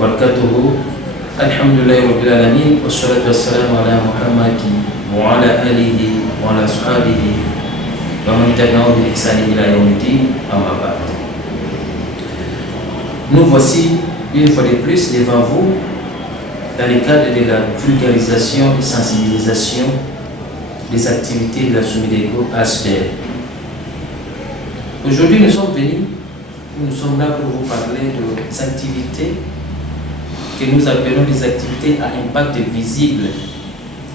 وبركاته. الحمد لله رب العالمين والصلاة والسلام على محمد وعلى آله وعلى أصحابه ومن تبعهم بإحسان إلى يوم الدين أما بعد. Nous voici une fois de plus devant vous dans le cadre de la vulgarisation et sensibilisation des activités de la Somideco ASPER. Aujourd'hui, nous sommes là pour vous parler des activités que nous appelons des activités à impact visible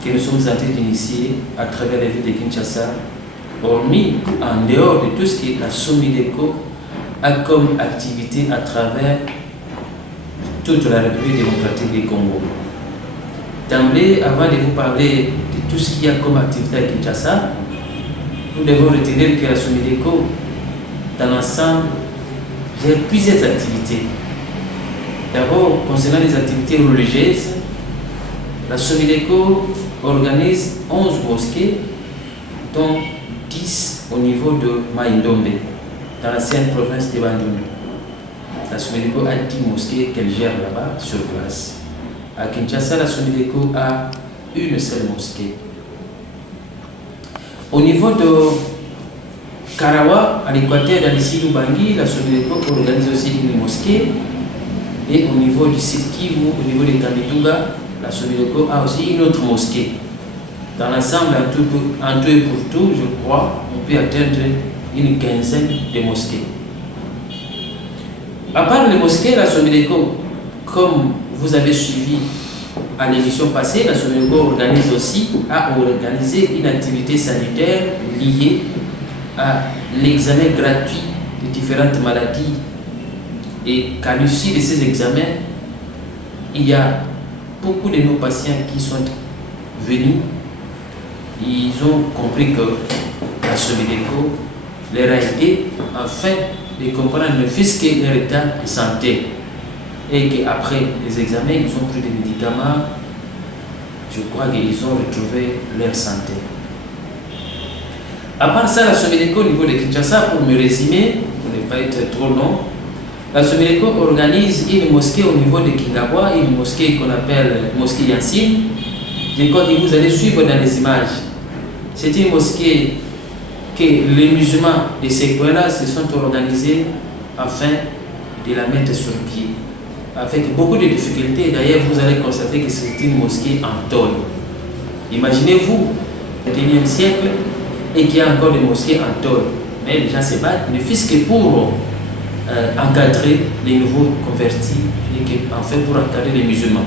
que nous sommes en train d'initier à travers la ville de Kinshasa, hormis en dehors de tout ce que la Somideco a comme activité à travers toute la République démocratique du Congo. D'emblée, avant de vous parler de tout ce qu'il y a comme activité à Kinshasa, nous devons retenir que la Somideco, dans l'ensemble, gère plusieurs activités. D'abord, concernant les activités religieuses, la Somideco organise 11 mosquées, dont 10 au niveau de Maïndombe, dans l'ancienne province de Bandundu. La Somideco a 10 mosquées qu'elle gère là-bas, sur place. À Kinshasa, la Somideco a une seule mosquée. Au niveau de Karawa, à l'Équateur, dans l'ici Lubangui, la Somideco organise aussi une mosquée. Et au niveau du site Kivu, au niveau de Kamituga, la Somideco a aussi une autre mosquée. Dans l'ensemble, en tout et pour tout, je crois, on peut atteindre une quinzaine de mosquées. À part les mosquées, la Somideco, comme vous avez suivi à l'émission passée, la Somideco a organisé une activité sanitaire liée à l'examen gratuit de différentes maladies. Et qu'à l'issue de ces examens, il y a beaucoup de nos patients qui sont venus. Ils ont compris que la Somideco leur a aidé afin de comprendre le fils qu'est leur état de santé. Et qu'après les examens, ils ont pris des médicaments. Je crois qu'ils ont retrouvé leur santé. À part ça, la Somideco au niveau de Kinshasa, pour me résumer, pour ne pas être trop long, la Somideco organise une mosquée au niveau de Kingawa, une mosquée qu'on appelle mosquée Yassine. Je crois que vous allez suivre dans les images. C'est une mosquée que les musulmans de ces coins-là se sont organisés afin de la mettre sur pied. Avec beaucoup de difficultés, d'ailleurs vous allez constater que c'est une mosquée en tôle. Imaginez-vous, au XXIe siècle, et qu'il y a encore des mosquées en tôle. Mais les gens se battent, ne fût-ce que pour encadrer les nouveaux convertis et enfin pour encadrer les musulmans.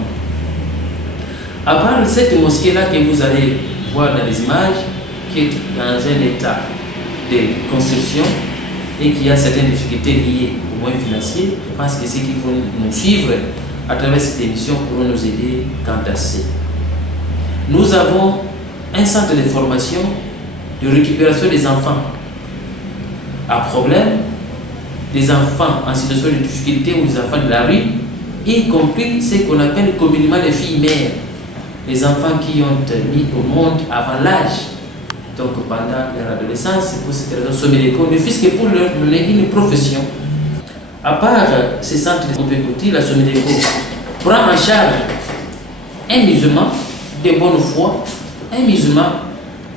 À part cette mosquée-là que vous allez voir dans les images, qui est dans un état de construction et qui a certaines difficultés liées au moyens financiers, je pense que ceux qui vont nous suivre à travers cette émission pourront nous aider quant à ça. Nous avons un centre de formation de récupération des enfants à problème, des enfants en situation de difficulté ou des enfants de la rue, y compris ce qu'on appelle communément les filles mères, les enfants qui ont mis au monde avant l'âge, donc pendant leur adolescence. C'est pour cette raison Somideco ne fût-ce que pour leur donner une profession. À part ces centres de la Somideco prend en charge un musulman de bonne foi, un musulman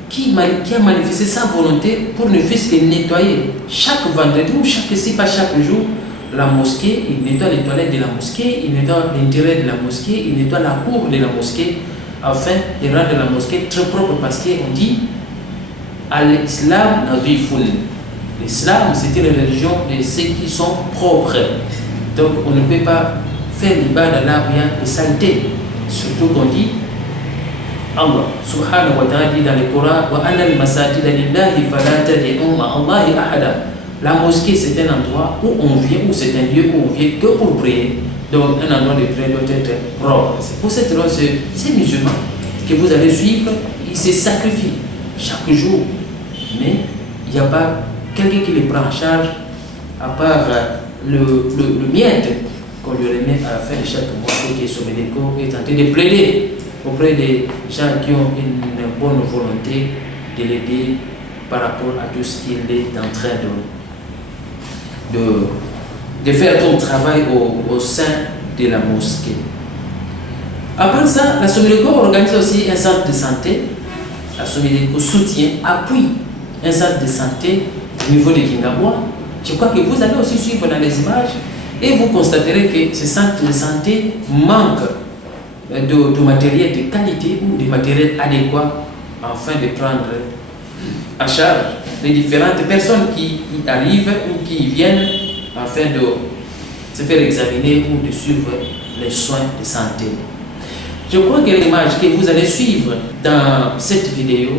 qui a manifesté sa volonté pour ne fût-ce que nettoyer chaque vendredi ou pas chaque jour la mosquée. Il nettoie les toilettes de la mosquée, il nettoie l'intérieur de la mosquée, il nettoie la cour de la mosquée afin de rendre la mosquée très propre, parce qu'on dit à l'islam l'islam c'est une religion de ceux qui sont propres, donc on ne peut pas faire l'ibada là où il y a des saletés, surtout qu'on dit Allah subhanahu wa ta'ala dit dans le Coran wa anna al-masajida lillahi fala tad'u ma'a Allahi ahada. La mosquée c'est un endroit où on vient, ou c'est un lieu où on vient que pour prier, donc un endroit de prière doit être propre. C'est pour cette raison ces musulmans que vous allez suivre, ils se sacrifient chaque jour, mais il n'y a pas quelqu'un qui les prend en charge à part le miette qu'on lui remet à la fin de chaque mois, et que Somideco est en train de plaider auprès des gens qui ont une bonne volonté de l'aider par rapport à tout ce qu'il est en train de faire ton travail au sein de la mosquée. Après ça, la Somideco organise aussi un centre de santé. La Somideco soutient, appuie un centre de santé au niveau de Kingabwa. Je crois que vous allez aussi suivre dans les images et vous constaterez que ce centre de santé manque de matériel de qualité ou de matériel adéquat afin de prendre en charge les différentes personnes qui y arrivent ou qui y viennent afin de se faire examiner ou de suivre les soins de santé. Je crois que les images que vous allez suivre dans cette vidéo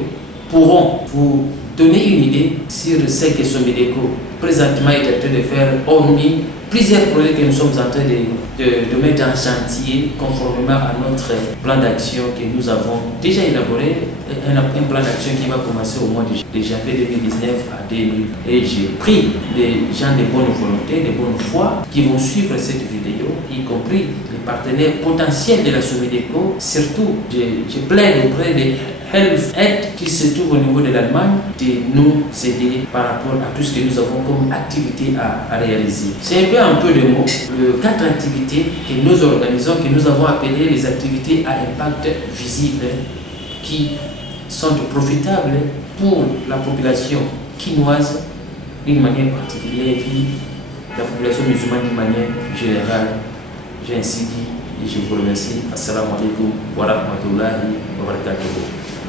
pourront vous donner une idée sur ce que Somideco présentement est en train de faire, hormis plusieurs projets que nous sommes en train de mettre en chantier conformément à notre plan d'action que nous avons déjà élaboré, un plan d'action qui va commencer au mois de janvier 2019 à 2000. Et j'ai pris des gens de bonne volonté, de bonne foi qui vont suivre cette vidéo, y compris les partenaires potentiels de la Somideco. Surtout, je plaide auprès des Health qui se trouve au niveau de l'Allemagne de nous aider par rapport à tout ce que nous avons comme activité à réaliser. C'est un peu de mots, 4 activités que nous organisons, que nous avons appelées les activités à impact visible, qui sont profitables pour la population quinoise d'une manière particulière et puis la population musulmane d'une manière générale. J'ai ainsi dit et je vous remercie. Assalamu alaikum wa rahmatullahi wa barakatuh.